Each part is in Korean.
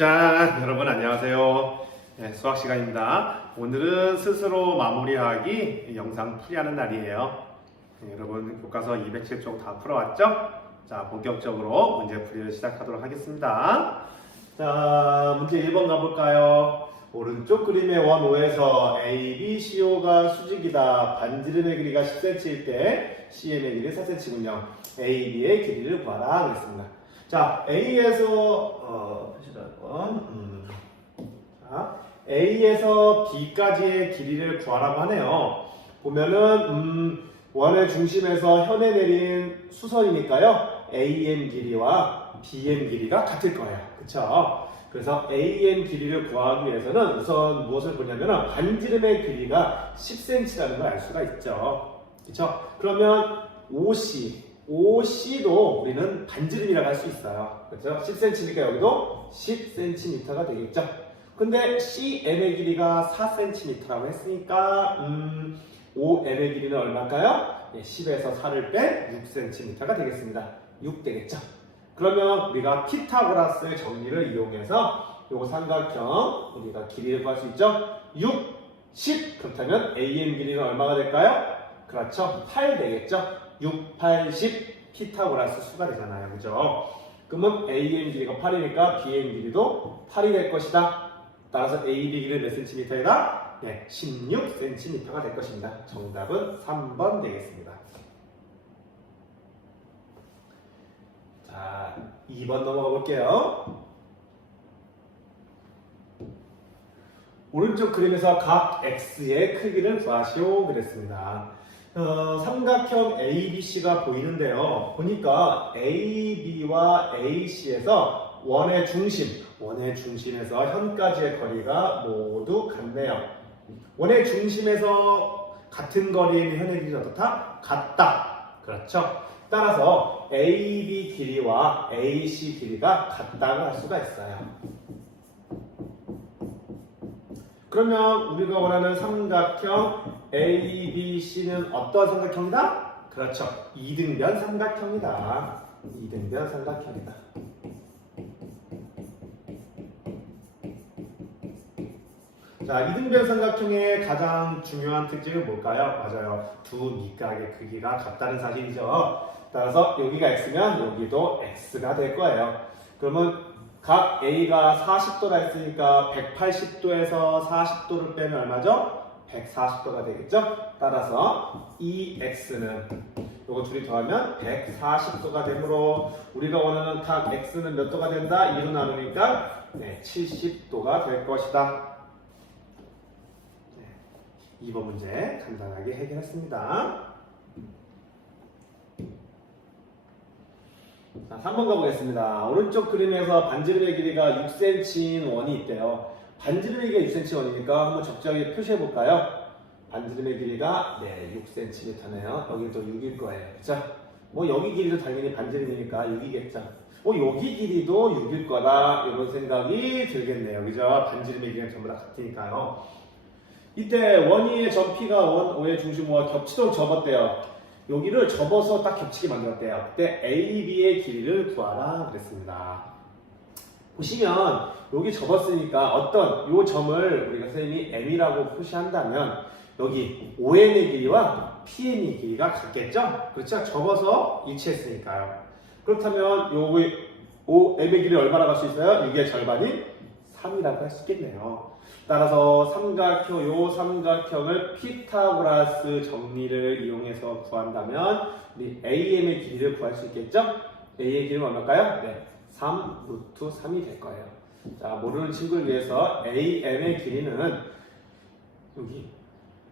짠! 여러분 안녕하세요. 네, 수학 시간입니다. 오늘은 스스로 마무리하기 영상 풀이하는 날이에요. 네, 여러분 교과서 207쪽 다 풀어왔죠? 자, 본격적으로 문제 풀이를 시작하도록 하겠습니다. 자, 문제 1번 가볼까요? 오른쪽 그림의 원 5에서 A, B, CO가 수직이다. 반지름의 길이가 10cm일 때 CM의 길이 4cm군요. A, B의 길이를 구하라 그랬습니다. 자, A에서 자, A에서 B까지의 길이를 구하라고 하네요. 보면은 원의 중심에서 현에 내린 수선이니까요. AM 길이와 BM 길이가 같을 거예요. 그쵸? 그래서 AM 길이를 구하기 위해서는 우선 무엇을 보냐면 반지름의 길이가 10cm라는 걸 알 수가 있죠. 그쵸? 그러면 OC도 우리는 반지름이라고 할 수 있어요. 그렇죠? 10cm니까 여기도 10cm가 되겠죠. 근데 CM의 길이가 4cm라고 했으니까 OM의 길이는 얼마일까요? 10에서 4를 뺀 6cm가 되겠습니다. 6 되겠죠. 그러면 우리가 피타고라스 정리를 이용해서 요 삼각형 우리가 길이를 구할 수 있죠. 6, 10 그렇다면 AM 길이는 얼마가 될까요? 그렇죠. 8 되겠죠. 6, 8, 10 피타고라스 수가 되잖아요. 그죠? 그러면 AM 길이가 8이니까 BM 길이도 8이 될 것이다. 따라서 AB 길이는 몇 cm이다? 네, 16cm가 될 것입니다. 정답은 3번 되겠습니다. 자, 2번 넘어가 볼게요. 오른쪽 그림에서 각 X의 크기를 구하시오 그랬습니다. 삼각형 ABC가 보이는데요. 보니까 AB와 AC에서 원의 중심에서 현까지의 거리가 모두 같네요. 원의 중심에서 같은 거리의 현의 길이는 어떻다? 같다. 그렇죠? 따라서 AB 길이와 AC 길이가 같다고 할 수가 있어요. 그러면 우리가 원하는 삼각형 ABC는 어떤 삼각형이다? 그렇죠. 이등변 삼각형이다. 이등변 삼각형이다. 자, 이등변 삼각형의 가장 중요한 특징은 뭘까요? 맞아요. 두 밑각의 크기가 같다는 사실이죠. 따라서 여기가 X면 여기도 X가 될 거예요. 그러면 각 A가 40도라 했으니까 180도에서 40도를 빼면 얼마죠? 140도가 되겠죠? 따라서 이 X는 요거 둘이 더하면 140도가 되므로 우리가 원하는 각 X는 몇 도가 된다? 2로 나누니까 70도가 될 것이다. 2번 문제 간단하게 해결했습니다. 자, 3번 가보겠습니다. 오른쪽 그림에서 반지름의 길이가 6cm인 원이 있대요. 반지름의 길이가 6cm 원이니까 한번 적절하게 표시해 볼까요? 반지름의 길이가 6cm네요. 여기도 6일 거예요. 그쵸? 뭐 여기 길이도 당연히 반지름이니까 6이겠죠. 여기 길이도 6일 거다. 이런 생각이 들겠네요. 그죠? 반지름의 길이는 전부 다 같으니까요. 이때 원위의 점 P가 원 O의 중심과 겹치도록 접었대요. 여기를 접어서 딱 겹치게 만들었대요. 그때 AB의 길이를 구하라 그랬습니다. 보시면 여기 접었으니까 어떤 요 점을 우리가 선생님이 M이라고 표시한다면 여기 OM의 길이와 PM의 길이가 같겠죠? 그렇죠? 접어서 일치했으니까요. 그렇다면 요 OM의 길이 얼마나 갈 수 있어요? 6의 절반이 3이라고 할 수 있겠네요. 따라서 요 삼각형을 피타고라스 정리를 이용해서 구한다면 우리 AM의 길이를 구할 수 있겠죠? A의 길이는 얼마일까요? 3 루트 3이 될 거예요. 자, 모르는 친구를 위해서 AM의 길이는 여기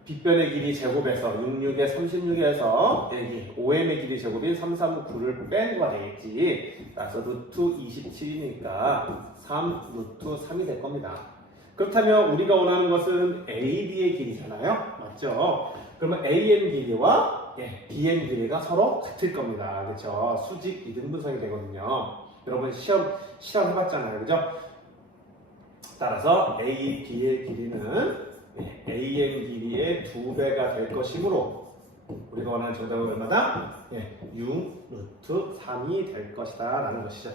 빗변의 길이 제곱에서 66에 36에서 여기 OM의 길이 제곱인 339를 뺀 거가 되겠지. 따라서 루트 27이니까 3 루트 3이 될 겁니다. 그렇다면 우리가 원하는 것은 AB의 길이잖아요. 맞죠? 그러면 AM 길이와 BM 길이가 서로 같을 겁니다. 그렇죠? 수직 이등분선이 되거든요. 여러분 시험 해봤잖아요. 그죠? 따라서 AB의 길이는 AM 길이의 2배가 될 것이므로 우리가 원하는 정답은 얼마다? 6 루트 3이 될 것이다 라는 것이죠.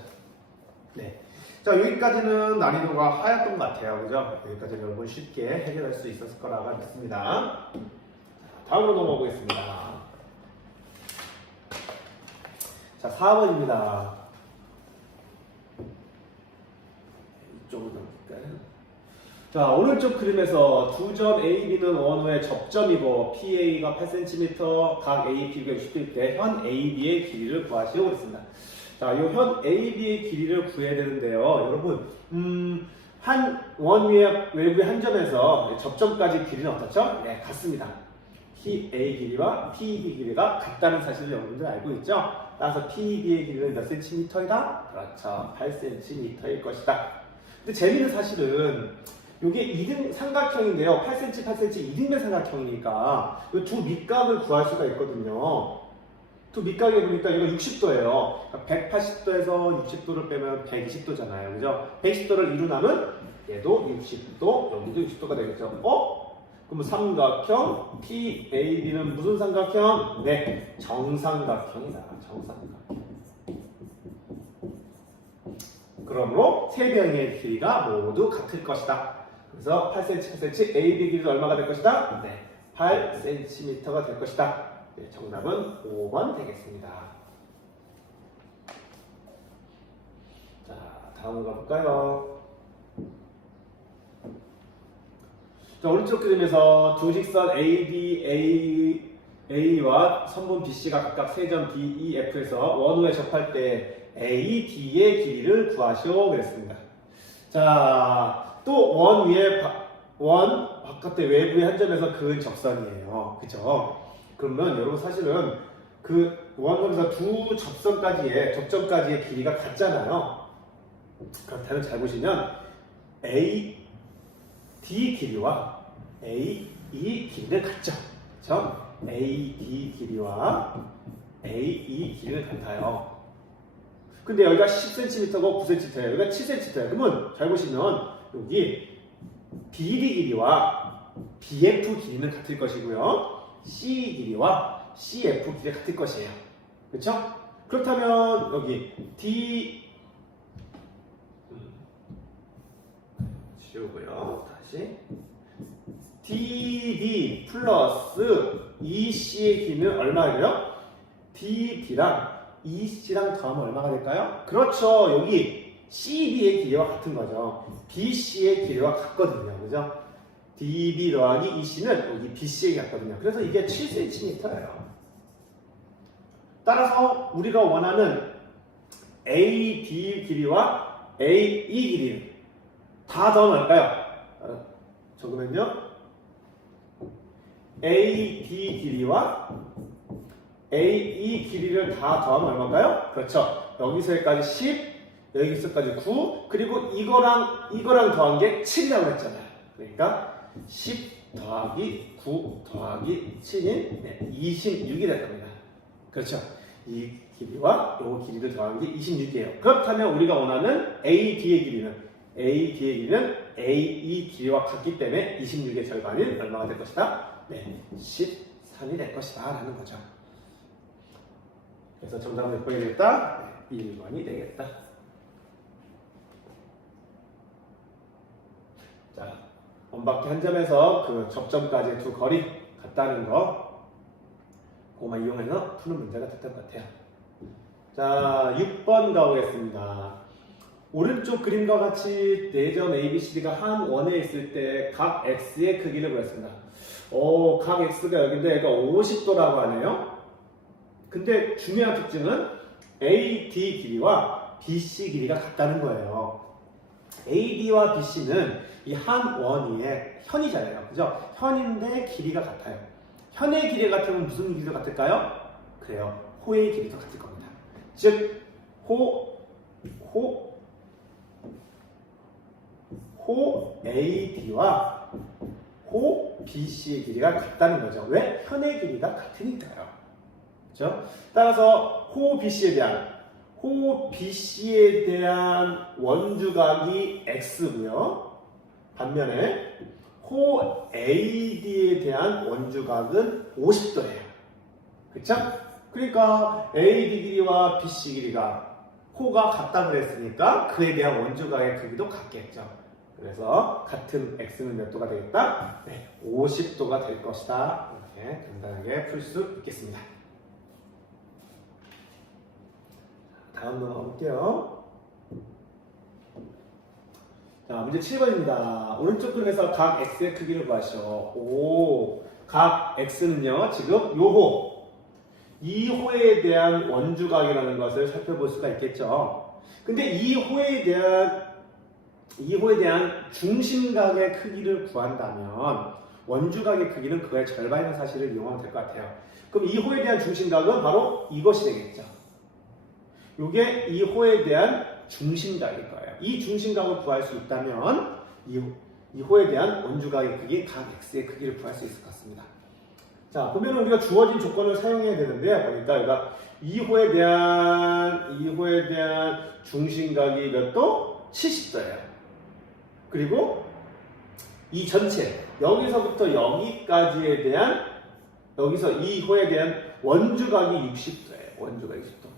네. 자, 여기까지는 난이도가 하였던 것 같아요. 그죠? 여기까지는 여러분 쉽게 해결할 수 있었을 거라고 믿습니다. 다음으로 넘어가 보겠습니다. 자, 4번입니다. 이쪽으로 넘길까요? 자, 오른쪽 그림에서 두 점 A, B는 원호의 접점이고 PA가 8cm, 각 A, B가 60도일 때 현 A, B의 길이를 구하시오 그랬습니다. 자, 이 현 A, B의 길이를 구해야 되는데요. 여러분, 한 원 위에 외부의 한 점에서 접점까지 길이는 어떻죠? 네, 같습니다. PA 길이와 PB 길이가 같다는 사실을 여러분들 알고 있죠? 따라서 PB의 길이는 몇 cm이다? 그렇죠. 8cm일 것이다. 근데 재미있는 사실은 이게 이등 삼각형인데요. 8cm, 8cm 이등변 삼각형이니까 이 두 밑각을 구할 수가 있거든요. 두 밑각에 보니까 이거 60도예요. 180도에서 60도를 빼면 120도잖아요. 그죠? 120도를 이루나면 얘도 60도, 여기도 60도가 되겠죠. 그럼 삼각형 PAB는 무슨 삼각형? 네, 정삼각형이다. 정삼각형. 그러므로 세 변의 길이가 모두 같을 것이다. 그래서 8cm, 8cm, AB 길이도 얼마가 될 것이다? 네, 8cm가 될 것이다. 네, 정답은 5번 되겠습니다. 자, 다음으로 가볼까요? 자, 오른쪽 그림에서 두 직선 A와 선분 BC가 각각 세 점 DEF에서 원호에 접할 때 AD의 길이를 구하시오 그랬습니다. 자, 또 원 위에 원 바깥의 외부의 한 점에서 그은 접선이에요. 그죠? 그러면 여러분 사실은 그 원점에서 두 접점까지의 길이가 같잖아요. 그렇다면 잘 보시면 AD 길이와 AE 길이는 같죠. 그렇죠? AD 길이와 AE 길이는 같아요. 근데 여기가 10cm고 9cm예요. 여기가 7cm예요. 그러면 잘 보시면 여기 BD 길이와 BF 길이는 같을 것이고요. C 길이와 CF 길이가 같을 것이에요. 그렇죠? 그렇다면 여기 지우고요. 다시 DB 플러스 EC의 길이는 얼마예요? DB랑 EC랑 더하면 얼마가 될까요? 그렇죠. 여기 CB의 길이와 같은 거죠. BC의 길이와 같거든요. 그죠? DB 더하기 EC는 여기 BC에 같거든요. 그래서 이게 7cm예요. 따라서 우리가 원하는 AD 길이와 AE 길이 다 더하면 얼까요? 적으면요. AD 길이와 AE 길이를 다 더하면 얼마인가요? 그렇죠. 여기서까지 10, 여기서까지 9, 그리고 이거랑 더한 게 7이라고 했잖아요. 그러니까 10 더하기 9 더하기 7인 26이 될 겁니다. 그렇죠. 이 길이와 이 길이를 더한 게 26이에요. 그렇다면 우리가 원하는 AD의 길이는 AE 길이와 같기 때문에 26의 절반인 얼마가 될 것이다? 네, 13이 될 것이다 라는 거죠. 그래서 정답은 몇 번이 되겠다? 네, 1번이 되겠다. 자, 원바퀴 한 점에서 그 접점까지의 두 거리 같다는 거 그것만 이용해서 푸는 문제가 됐던 것 같아요. 자, 6번 가보겠습니다. 오른쪽 그림과 같이 내점 ABCD가 한 원에 있을 때 각 X의 크기를 구했습니다. 각 X가 여기인데 얘가 50도라고 하네요. 근데 중요한 특징은 AD 길이와 BC 길이가 같다는 거예요. AD와 BC는 이 한 원 위에 현이잖아요. 그죠? 현인데 길이가 같아요. 현의 길이가 같으면 무슨 길이가 같을까요? 그래요. 호의 길이도 같을 겁니다. 즉, 호 AD와 호 BC의 길이가 같다는 거죠. 왜? 현의 길이가 같으니까요. 그렇죠? 따라서 호 BC에 대한 원주각이 X고요. 반면에 호 AD에 대한 원주각은 50도예요. 그렇죠? 그러니까 AD 길이와 BC 길이가 호가 같다고 그랬으니까 그에 대한 원주각의 크기도 같겠죠. 그래서 같은 x는 몇 도가 되겠다? 네, 50도가 될 것이다. 이렇게 간단하게 풀 수 있겠습니다. 다음 넘어가 볼게요. 자, 문제 7번입니다. 오른쪽 그림에서 각 x의 크기를 구하시오. 각 x는요, 지금 요 호, 이 호에 대한 원주각이라는 것을 살펴볼 수가 있겠죠. 근데 이 호에 대한 중심각의 크기를 구한다면 원주각의 크기는 그의 절반이라는 사실을 이용하면 될 것 같아요. 그럼 이 호에 대한 중심각은 바로 이것이 되겠죠. 이게 이 호에 대한 중심각일 거예요. 이 중심각을 구할 수 있다면 이 호에 대한 원주각의 크기, 각 x의 크기를 구할 수 있을 것 같습니다. 자, 보면 우리가 주어진 조건을 사용해야 되는데 보니까 여기가 이 호에 대한 중심각이 몇 도? 70도예요. 그리고 이 전체 여기서부터 여기까지에 대한 여기서 이 호에 대한 원주각이 60도예요. 원주각 60도.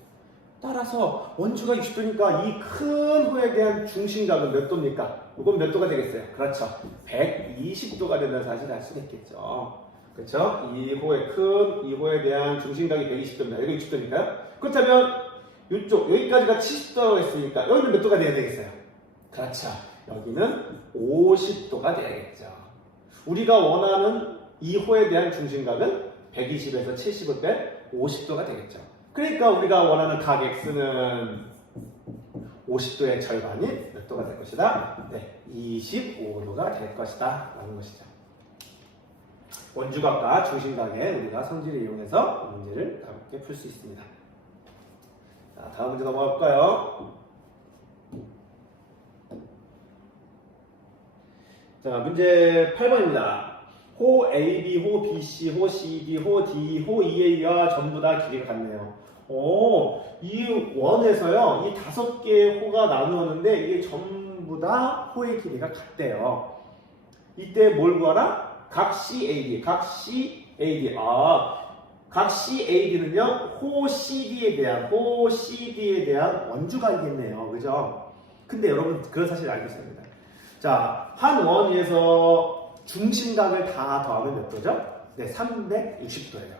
따라서 원주가 60도니까 이 큰 호에 대한 중심각은 몇 도입니까? 이건 몇 도가 되겠어요? 그렇죠. 120도가 된다는 사실을 알 수가 있겠죠. 그렇죠? 이 호에 대한 중심각이 120도입니다. 여기 60도니까요. 그렇다면 이쪽 여기까지가 70도라고 했으니까 여기는 몇 도가 돼야 되겠어요? 그렇죠. 여기는 50도가 돼야겠죠. 우리가 원하는 이 호에 대한 중심각은 120에서 70을 때 50도가 되겠죠. 그러니까 우리가 원하는 각 x는 50도의 절반이 몇 도가 될 것이다? 네, 25도가 될 것이다 라는 것이죠. 원주각과 중심각의 우리가 성질을 이용해서 문제를 가볍게 풀 수 있습니다. 자, 다음 문제 넘어가 볼까요? 자, 문제 8번입니다. 호 AB, 호 BC, 호 CD, 호 D, 호 EA가 전부 다 길이가 같네요. 이 원에서요, 이 5개의 호가 나누었는데 이게 전부 다 호의 길이가 같대요. 이때 뭘 구하라? 각 CAD, 각 CAD는요, 호 CD에 대한 원주각이겠네요. 그죠? 근데 여러분, 그런 사실 알고 있어야 됩니다. 자, 한 원 위에서 중심각을 다 더하면 몇 도죠? 네, 360도예요.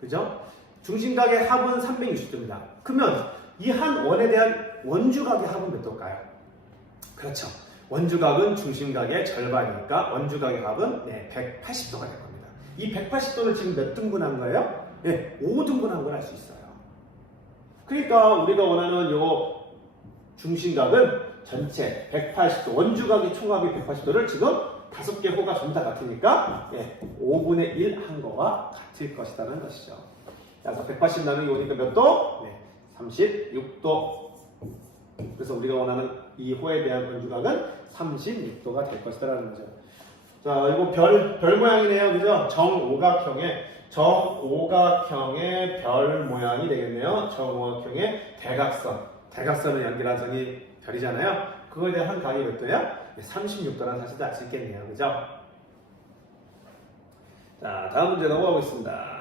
그죠? 중심각의 합은 360도입니다. 그러면 이 한 원에 대한 원주각의 합은 몇 도일까요? 그렇죠. 원주각은 중심각의 절반이니까 원주각의 합은 180도가 될 겁니다. 이 180도를 지금 몇 등분한 거예요? 네, 5등분한 걸 알 수 있어요. 그러니까 우리가 원하는 요 중심각은 전체 180도, 원주각의 총합이 180도를 지금 5개 호가 전부 다 같으니까 5분의 1 한 거와 같을 것이라는 것이죠. 그래서 180 나누기 5니까 몇 도? 36도. 그래서 우리가 원하는 이 호에 대한 원주각은 36도가 될 것이라는 거죠. 자, 이거 별 모양이네요. 그죠? 정오각형의 별 모양이 되겠네요. 정오각형의 대각선을 연결한 선이 별이잖아요. 그거에 대한 한 각이 몇 도야? 36도라는 사실도 알 수 있겠네요. 그죠? 자, 다음 문제 넘어가고 있습니다.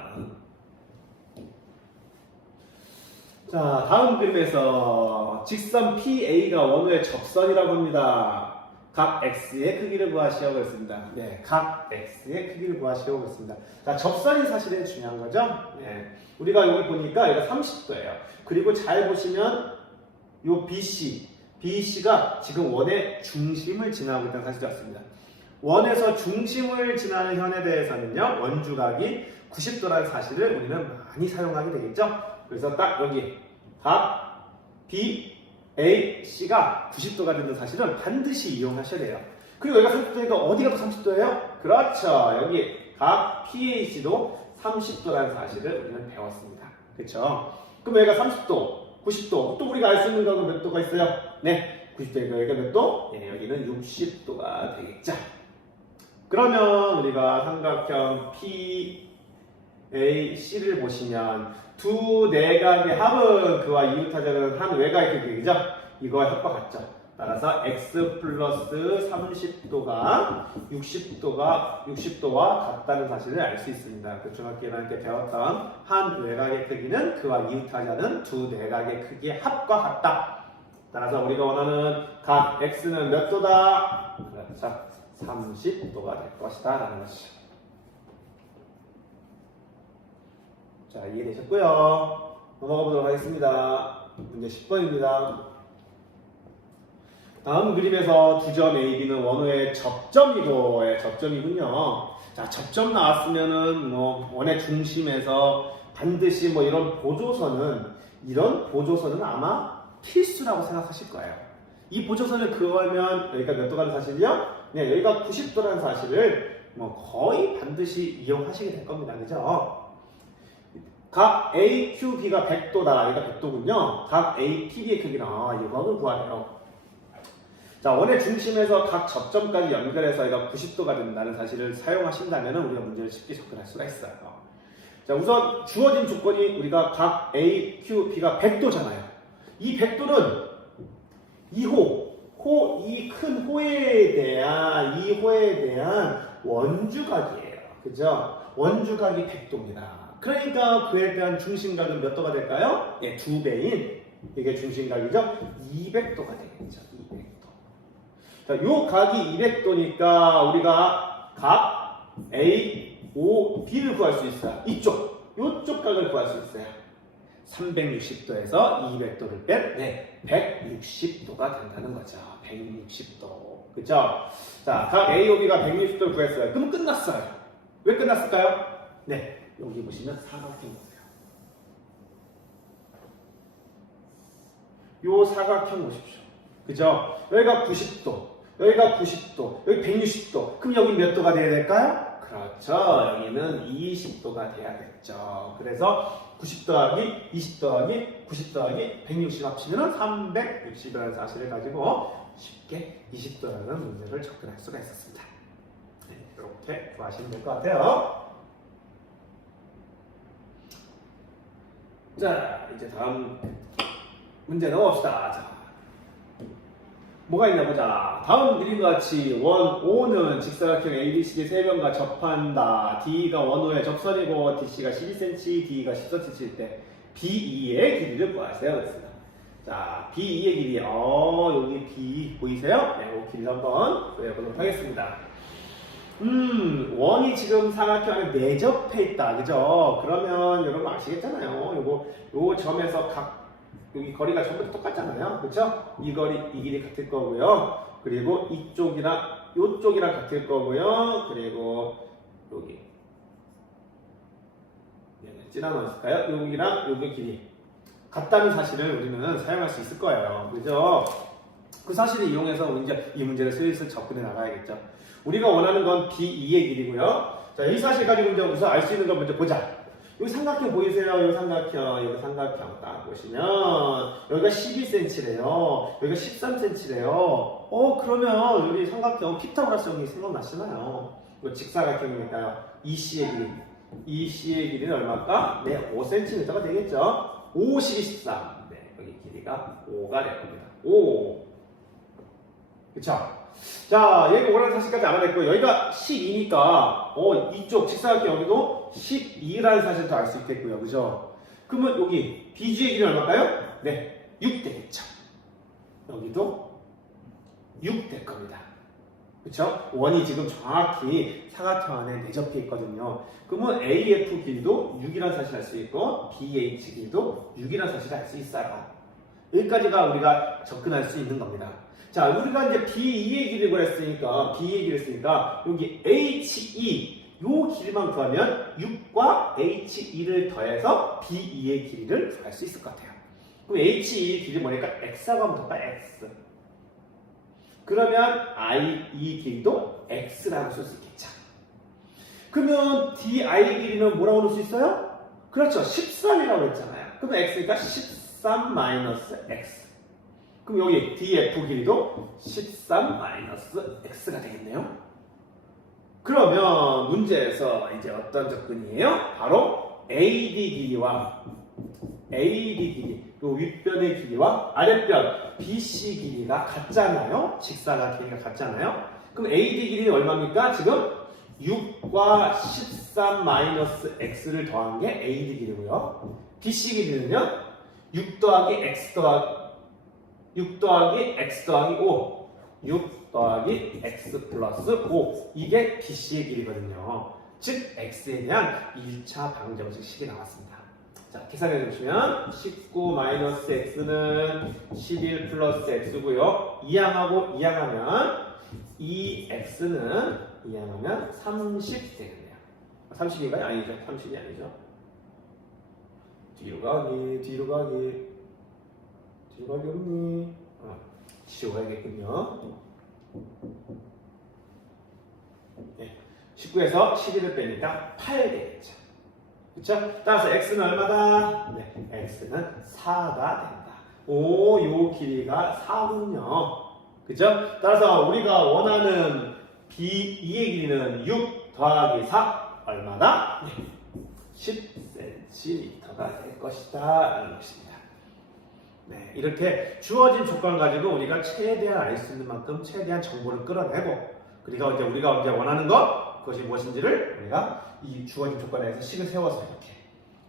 자, 다음 그림에서 직선 PA가 원호의 접선이라고 합니다. 각 x의 크기를 구하시오 그랬습니다. 네, 각 x의 크기를 구하시오 그랬습니다. 자, 접선이 사실은 중요한 거죠. 네, 우리가 여기 보니까 여기가 30도예요. 그리고 잘 보시면 요 BC가 지금 원의 중심을 지나고 있다는 사실이 왔습니다. 원에서 중심을 지나는 현에 대해서는요, 원주각이 90도라는 사실을 우리는 많이 사용하게 되겠죠. 그래서 딱 여기 각 BAC가 90도가 되는 사실은 반드시 이용하셔야 돼요. 그리고 여기가 30도니까 어디가 또 30도예요? 그렇죠. 여기 각 PAC도 30도라는 사실을 우리는 배웠습니다. 그렇죠? 그럼 여기가 30도, 90도, 또 우리가 알 수 있는 각은 몇 도가 있어요? 네, 90도니까 여기가 몇 도? 네, 여기는 60도가 되겠죠. 그러면 우리가 삼각형 PAC를 보시면 두 내각의 합은 그와 이웃하자는 한 외곽의 크기죠. 이거와 합과 같죠. 따라서 x 플러스 30도가 60도와 같다는 사실을 알 수 있습니다. 그 중학교 1학년 때 배웠던 한 외곽의 크기는 그와 이웃하지 않은 두 내각의 크기의 합과 같다. 따라서 우리가 원하는 각 x는 몇 도다? 그렇죠. 30도가 될 것이다 라는 것이죠. 자, 이해되셨고요. 넘어가 보도록 하겠습니다. 문제 10번입니다. 다음 그림에서 두 점 A, B는 원호의 접점이고, 접점이군요. 자, 접점 나왔으면은 원의 중심에서 반드시 이런 보조선은 아마 필수라고 생각하실 거예요. 이 보조선을 그어가면 여기가 몇 도라는 사실이요? 네, 여기가 90도라는 사실을 거의 반드시 이용하시게 될 겁니다. 그죠? 각 AQB가 100도다. 여기가 100도군요. 각 APB의 크기는 이거를 구하래요. 자, 원의 중심에서 각 접점까지 연결해서 여기가 90도가 된다는 사실을 사용하신다면 우리가 문제를 쉽게 접근할 수가 있어요. 자, 우선 주어진 조건이 우리가 각 AQB가 100도잖아요. 이 100도는 이 큰 호에 대한 원주각이에요. 그죠? 원주각이 100도입니다. 그러니까 그에 대한 중심각은 몇 도가 될까요? 예, 2배인 이게 중심각이죠? 200도가 되겠죠. 200도. 자, 요 각이 200도니까 우리가 각 A, O, B를 구할 수 있어요. 요쪽 각을 구할 수 있어요. 360도에서 200도를 뺀 160도가 된다는 거죠. 160도. 그죠? 자, 각 A, O, B가 160도를 구했어요. 그럼 끝났어요. 왜 끝났을까요? 네. 여기 보시면 사각형 보세요. 요 사각형 보십시오. 그죠? 여기가 90도, 여기가 90도, 여기 160도. 그럼 여기 몇 도가 돼야 될까요? 그렇죠. 여기는 20도가 돼야겠죠. 그래서 90 더하기 20 더하기 90 더하기 160 합치면 360이라는 사실을 가지고 쉽게 20도라는 문제를 접근할 수가 있었습니다. 네, 이렇게 구하시면 될 것 같아요. 자, 이제 다음 문제 넣어봅시다. 자, 뭐가 있나 보자. 다음 그림과 같이 원 O는 직사각형 ABCD 세 변과 접한다. D가 원호의 접선이고 DC가 12cm, D가 14cm일 때 B2의 길이를 구하세요. 그랬습니다. 자, B2의 길이, 여기 B 보이세요? 네, 이 길이 한번 구해보도록 하겠습니다. 원이 지금 사각형 안에 내접해 있다. 그죠? 그러면 여러분 아시겠잖아요. 요 점에서 여기 거리가 전부 다 똑같잖아요. 그쵸? 이 길이 같을 거고요. 그리고 요쪽이랑 같을 거고요. 그리고 여기. 찌라노 있을까요? 여기랑 여기 길이 같다는 사실을 우리는 사용할 수 있을 거예요. 그죠? 그 사실을 이용해서 이제 이 문제를 슬슬 접근해 나가야겠죠. 우리가 원하는 건 B2의 길이고요. 자, 이 사실 가지고 이제 우선 알 수 있는 거 먼저 보자. 여기 삼각형 보이세요? 여기 삼각형 딱 보시면 여기가 12cm래요. 여기가 13cm래요. 그러면 여기 삼각형 피타고라스형이 생각나시나요? 이거 직사각형이니까요. EC의 길이는 얼마일까? 네, 5cm가 되겠죠. 5, 12, 13. 네, 여기 길이가 5가 될 겁니다. 5. 그쵸? 자, 얘가 원하는 사실까지 알아냈고 여기가 12니까 이쪽 직사각형 여기도 12라는 사실도 알 수 있겠고요. 그죠? 그러면 여기 BG의 길이 얼마일까요? 네, 6 되겠죠. 여기도 6 될 겁니다. 그쵸? 원이 지금 정확히 사각형 안에 내접해 있거든요. 그러면 AF 길이도 6이라는 사실을 알 수 있고 BH 길이도 6이라는 사실을 알 수 있어요. 여기까지가 우리가 접근할 수 있는 겁니다. 자, 우리가 이제 B2의 길이를 했으니까 여기 HE 요 길이만 구하면 6과 HE를 더해서 B2의 길이를 구할 수 있을 것 같아요. 그럼 HE 길이 뭐니까 X라고 하면 될까? X. 그러면 I2 길이도 X라고 쓸 수 있겠죠. 그러면 DI 길이는 뭐라고 넣을 수 있어요? 그렇죠. 13이라고 했잖아요. 그럼 X니까 13 X. 그럼 여기 DF 길이도 13-x가 되겠네요. 그러면 문제에서 이제 어떤 접근이에요? 바로 AD 길이와 AD 길이, 요 윗변의 길이와 아랫변 BC 길이가 같잖아요. 직사각형이 같잖아요. 그럼 AD 길이는 얼마입니까? 지금 6과 13-x를 더한 게 AD 길이고요. BC 길이는요. 6 더하기 x 더하기 5 6 더하기 x 플러스 5 이게 BC의 길이거든요. 즉 x에 대한 1차 방정식식이 나왔습니다. 자, 계산해 주시면 19-x는 11 플러스 x고요. 이항하고 이항하면 2x는 이항하면 30 되겠네요. 30인가요? 아니죠. 30이 아니죠. 뒤로 가기 없니? 지워야겠군요. 네. 19에서 11을 빼니까 8 되겠죠. 그쵸? 따라서 x는 얼마다? 네, x는 4가 된다. 오, 요 길이가 4군요. 그쵸? 따라서 우리가 원하는 B2의 길이는 6 더하기 4 얼마다? 네, 10cm가 될 것이다 라는 것입니다. 네, 이렇게 주어진 조건을 가지고 우리가 최대한 알 수 있는 만큼 최대한 정보를 끌어내고 그리고 이제 우리가 이제 원하는 것 그것이 무엇인지를 우리가 이 주어진 조건에서 식을 세워서 이렇게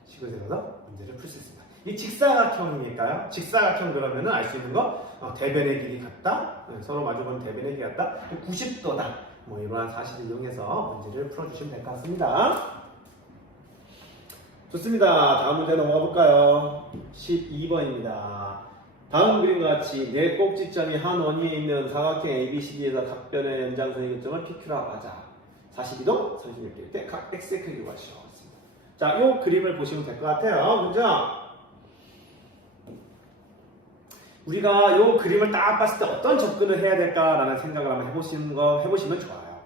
식을 세워서 문제를 풀 수 있습니다. 이 직사각형이니까요. 직사각형 그러면은 알 수 있는 거 대변의 길이 같다. 서로 마주보는 대변의 길이 같다. 90도다. 뭐 이러한 사실을 이용해서 문제를 풀어주시면 될 것 같습니다. 좋습니다. 다음 문제 넘어가 볼까요? 12번입니다. 다음 그림과 같이 네 꼭지점이 한 원위에 있는 사각형 ABCD에서 각 변의 연장선의 교점을 PQ라고 하자. 42도, 36도일 때 각 X의 크기를 구하시오. 자, 이 그림을 보시면 될 것 같아요. 그죠? 우리가 이 그림을 딱 봤을 때 어떤 접근을 해야 될까라는 생각을 한번 해보시면 좋아요.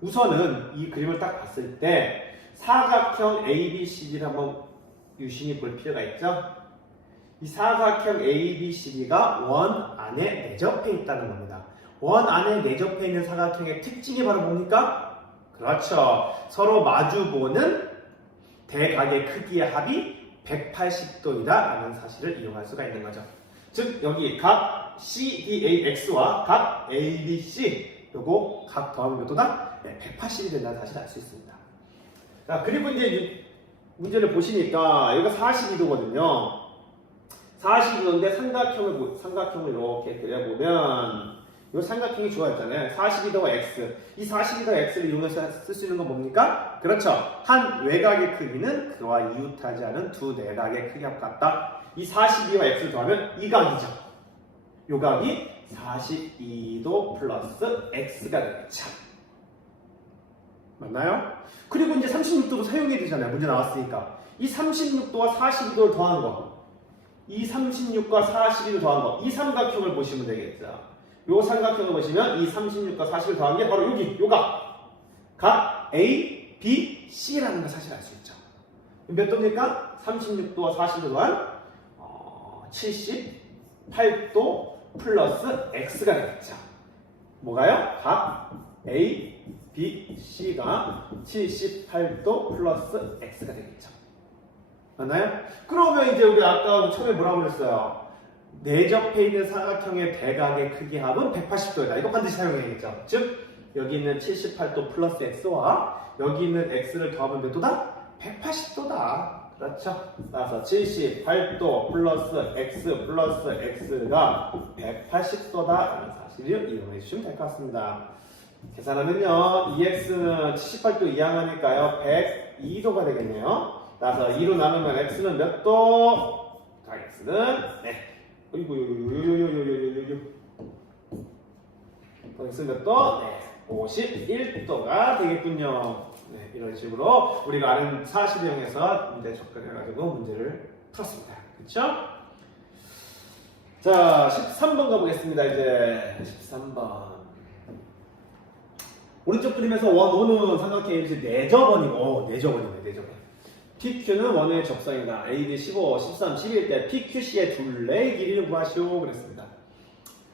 우선은 이 그림을 딱 봤을 때 사각형 ABCD를 한번 유심히 볼 필요가 있죠. 이 사각형 ABCD가 원 안에 내접해 있다는 겁니다. 원 안에 내접해 있는 사각형의 특징이 바로 뭡니까? 그렇죠. 서로 마주보는 대각의 크기의 합이 180도이다 라는 사실을 이용할 수가 있는 거죠. 즉 여기 각 CDAX와 각 ABC 요거 각 더하면 몇 도다? 180이 된다는 사실을 알 수 있습니다. 자, 그리고 이제 문제를 보시니까 여기가 42도거든요. 42도인데 삼각형을 이렇게 그려보면 이 삼각형이 주어졌잖아요. 42도가 x. 이 42도가 x를 이용해서 쓸 수 있는 건 뭡니까? 그렇죠. 한 외곽의 크기는 그와 이웃하지 않은 두 내각의 크기와 같다. 이 42와 x를 더하면 이 각이죠. 이 각이 42도 플러스 x가 되겠죠. 맞나요? 그리고 이제 36도도 사용해야 되잖아요. 문제 나왔으니까. 이 36도와 42도를 더한 거. 이 36과 42를 더한 거. 이 삼각형을 보시면 되겠죠. 요 삼각형을 보시면 이 36과 40을 더한 게 바로 여기, 요각. 각 A, B, C라는 걸 사실 알 수 있죠. 몇 도입니까? 36도와 40을 더한 78도 플러스 X가 되겠죠. 뭐가요? 각 A, B, C가 78도 플러스 X가 되겠죠. 맞나요? 그러면 이제 우리 아까 처음에 뭐라고 그랬어요? 내접해 있는 사각형의 대각의 크기 합은 180도이다. 이거 반드시 사용해야겠죠. 즉 여기 있는 78도 플러스 X와 여기 있는 X를 더하면 몇 도다? 180도다. 그렇죠? 따라서 78도 플러스 X 플러스 X가 180도다라는 사실을 이용해 주시면 될 것 같습니다. 계산하면요. 2x는 78도 이항하니까요. 102도가 되겠네요. 따라서 2로 나누면 x는 몇 도? 자, x는 어이구 x는 몇 도? 51도가 되겠군요. 이런 식으로 우리가 아는 사실을 이용해서 문제 접근해가지고 문제를 풀었습니다. 그렇죠? 자, 13번 가보겠습니다. 이제 13번. 오른쪽 그림에서 원오는 삼각형 ABC 4접원이고, 4접원이네, 4접원. PQ는 원의 적성이다. AD 15, 13, 11일 때 PQC의 둘레의 길이를 구하시오. 그랬습니다.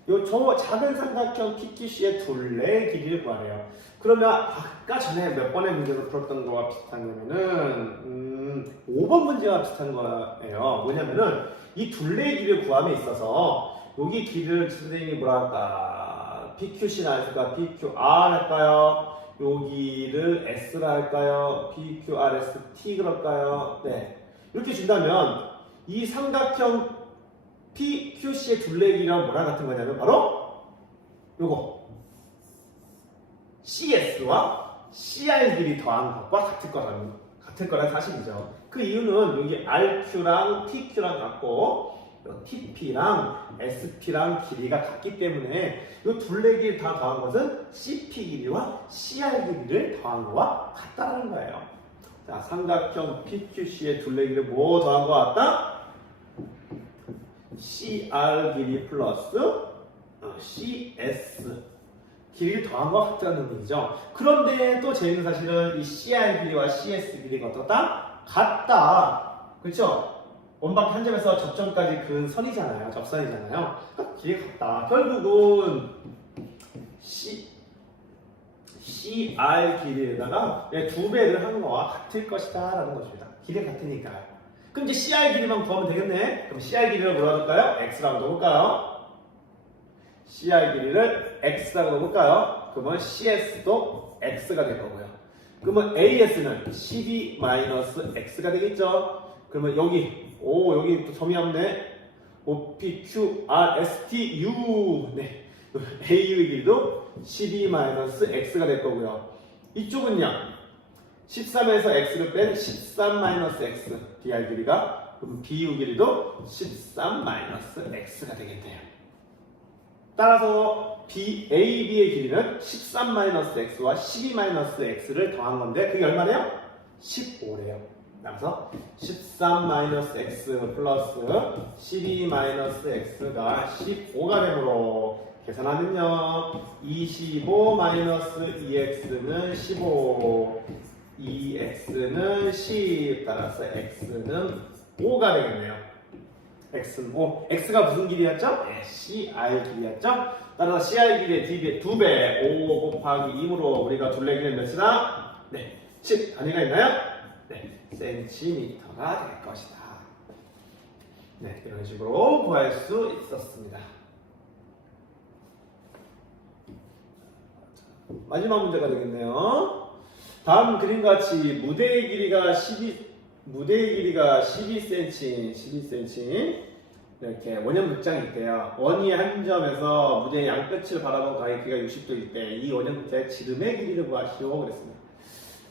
저 작은 삼각형 PQC의 둘레의 길이를 구하래요. 그러면 아까 전에 몇 번의 문제로 풀었던 거와 비슷한 거면은 5번 문제와 비슷한 거예요. 뭐냐면은 이 둘레의 길이를 구함에 있어서 여기 길이를 선생님이 뭐라 할까? PQC나 할까? PQR 할까요? 여기를 S라 할까요? PQRST 그럴까요? 네. 이렇게 준다면 이 삼각형 PQC의 둘레의 길이랑 뭐랑 같은 거냐면 바로 요거 CS와 CR 길이 더한 것과 같을 거란 사실이죠. 그 이유는 여기 RQ랑 TQ랑 같고 TP랑 SP랑 길이가 같기 때문에 이 둘레 길이 다 더한 것은 CP 길이와 CR 길이를 더한 거와 같다는 거예요. 자, 삼각형 PQC의 둘레 길이 뭐 더한 거 같다? CR 길이 플러스 CS 길이를 더한 것 같다는 얘기죠. 그런데 또 재밌는 사실은 이 CR 길이와 CS 길이가 어떻다? 같다. 그렇죠? 원바퀴 한 점에서 접점까지 그은 선이잖아요. 접선이잖아요. 딱 길이가 같다. 결국은 CR 길이에다가 2배를 한 거와 같을 것이다 라는 것입니다. 길이가 같으니까요. 그럼 이제 CR 길이만 구하면 되겠네. 그럼 CR 길이를 뭐라 할까요? X라고 넣어볼까요? CR 길이를 X라고 넣어볼까요? 그러면 CS도 X가 될 거고요. 그러면 AS는 12-X가 되겠죠? 그러면 여기 또 점이 없네. OPQRSTU 네. AU의 길이도 12-X가 될 거고요. 이쪽은요. 13에서 X를 뺀 13-X DR 길이가 그럼 BU 길이도 13-X가 되겠네요. 따라서 AB의 길이는 13-X와 12-X를 더한 건데 그게 얼마래요? 15래요. 따라서 13-X 플러스 12-X가 15가 되므로 계산하면요. 25-2x는 15 2x는 10 따라서 x는 5가 되겠네요. x는 5. x가 무슨 길이였죠? 네, CR 길이였죠? 따라서 CR 길이의 2배 5 곱하기 2으로 우리가 둘레 길이는 몇이다? 네, 10 단위가 있나요? 네, 센티미터가 될 것이다. 네, 이런 식으로 구할 수 있었습니다. 마지막 문제가 되겠네요. 다음 그림과 같이 무대의 길이가 12cm 이렇게 원형 극장이 있대요. 원이 한 점에서 무대의 양끝을 바라본 가의 길이가 60도일 때 이 원형 극장의 지름의 길이를 구하시오 그랬습니다.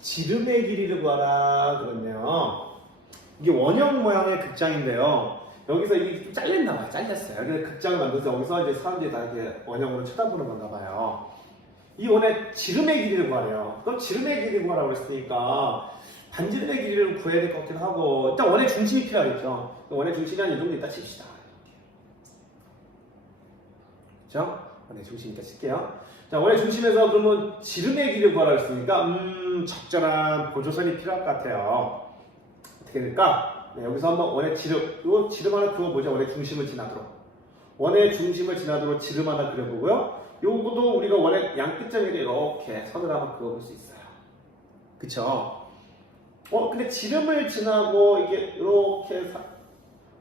지름의 길이를 구하라 그랬네요. 이게 원형 모양의 극장인데요. 여기서 이게 좀 잘렸나 봐요. 잘렸어요. 그래서 극장을 만들어서 여기서 이제 사람들이 다 이렇게 원형으로 쳐다보는 건가 봐요. 이 원의 지름의 길이를 구하래요. 그럼 지름의 길이를 구하라고 했으니까 반지름의 길이를 구해야 될 것 같긴 하고 일단 원의 중심이 필요하겠죠. 원의 중심이 한 이 정도 있다 칩시다. 그렇죠? 원의 중심 있다 칠게요. 자, 원의 중심에서 그러면 지름의 길이를 구하라고 했으니까 적절한 보조선이 필요할 것 같아요. 어떻게 될까? 네, 여기서 한번 원의 지름 하나 그어보죠. 원의 중심을 지나도록. 원의 중심을 지나도록 지름 하나 그려보고요. 요거도 우리가 원의 양끝점에 이렇게 선을 한번 그어볼 수 있어요. 그쵸? 근데 지름을 지나고 이게 이렇게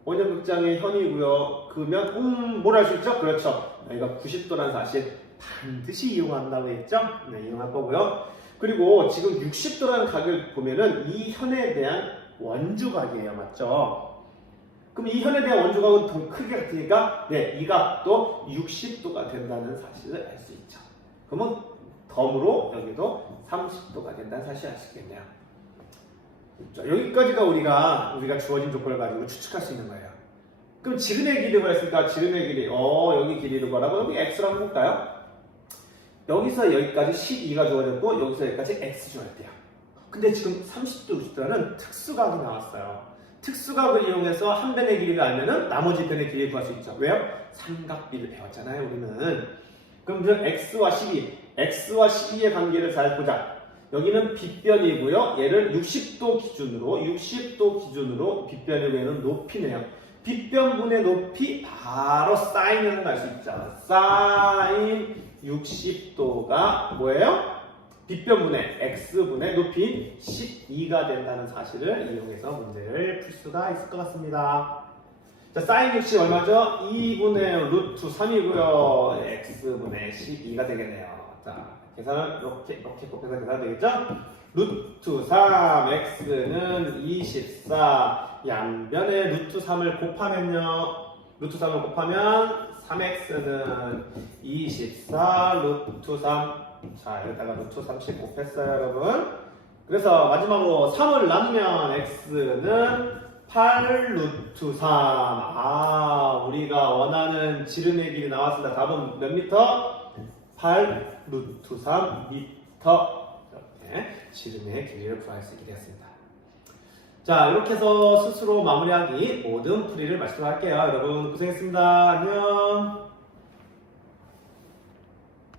원형 극장의 현이고요. 그러면 뭘 할 수 있죠? 그렇죠. 여기가 90도라는 사실 반드시 이용한다고 했죠? 네, 이용할 거고요. 그리고 지금 60도라는 각을 보면은 이 현에 대한 원주각이에요. 맞죠? 그럼 이 현에 대한 원주각은 더 크게 같으니까 네, 이 각도 60도가 된다는 사실을 알 수 있죠. 그러면 덤으로 여기도 30도가 된다는 사실을 알 수 있겠네요. 자, 여기까지가 우리가 주어진 조건을 가지고 추측할 수 있는 거예요. 그럼 지름의 길이가 있으니까 지름의 길이 여기 길이를 뭐라고 여기 x라고 볼까요? 여기서 여기까지 12가 주어졌고 여기서 여기까지 x 주어졌대요. 근데 지금 30도 60도라는 특수각이 나왔어요. 특수각을 이용해서 한 변의 길이를 알면은 나머지 변의 길이를 구할 수 있죠. 왜요? 삼각비를 배웠잖아요, 우리는. 그럼 그 x와 12의 관계를 잘 보자. 여기는 빗변이고요. 얘를 60도 기준으로 빗변의 외에는 높이네요. 빗변분의 높이 바로 사인을 알 수 있죠. 사인 60도가 뭐예요? 빗변분의 x분의 높이 12가 된다는 사실을 이용해서 문제를 풀 수가 있을 것 같습니다. 자, 사인 60 얼마죠? 2분의 루트 3이고요. x분의 12가 되겠네요. 자, 계산을 이렇게 곱해서 계산 되겠죠? 루트 3, x는 24, 양변에 루트 3을 곱하면요. 루트 3을 곱하면 3x는 24, 루트 3. 자, 여기다가 루트 30 곱했어요, 여러분. 그래서 마지막으로 3을 나누면 x는 8 루트 3. 아, 우리가 원하는 지름의 길이 나왔습니다. 답은 몇 미터? 8 루트 3 미터. 이렇게 지름의 길이를 구할 수 있게 되었습니다. 자, 이렇게 해서 스스로 마무리하기 모든 풀이를 마치도록 할게요. 여러분 고생했습니다. 안녕.